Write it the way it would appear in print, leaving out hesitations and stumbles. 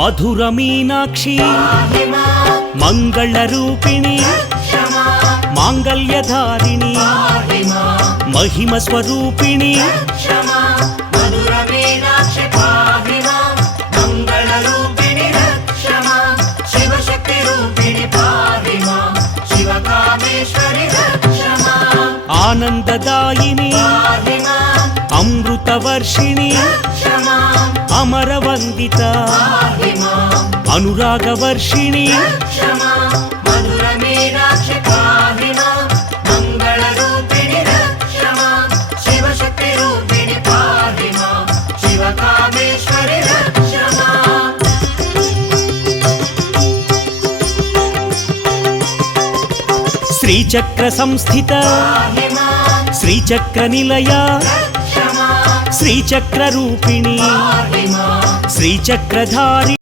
మధుర మీనాక్షి మంగళరూపిణి మాంగళ్యధారిణి మహిమ స్వరూపిణి ఆనందదాయిని అమృతవర్షిణి అమరవందిత అనురాగవర్షిణి శ్రీచక్ర సంస్థిత శ్రీచక్ర నిలయ శ్రీచక్ర రూపిణి శ్రీచక్రధారి